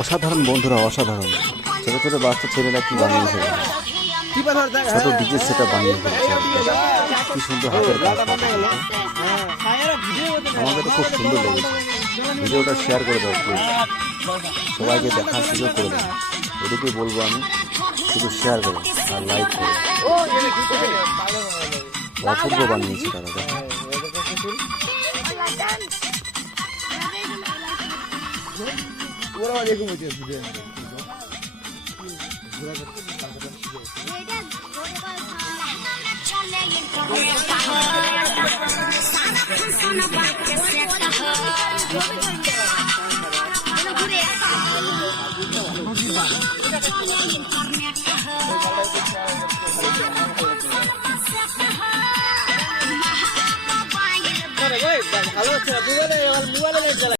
অসাধারণ বন্ধুরা, অসাধারণ। ছোট ছোট বাচ্চা ছেলেরা কি বানিয়েছে, ছোট ডিজে সেটা বানিয়ে ফেলছে। কি সুন্দর হাতের কাজ। আমাকে তো খুব সুন্দর লেগেছে। ভিডিওটা শেয়ার করে দাও প্লিজ, সবাইকে দেখার সুযোগ করে দাও। এদিকে বলবো আমি, শুধু শেয়ার করো আর লাইক করো। অপূর্ব বানিয়েছে তারা, দেখো। ভালো হচ্ছে মোবাইলে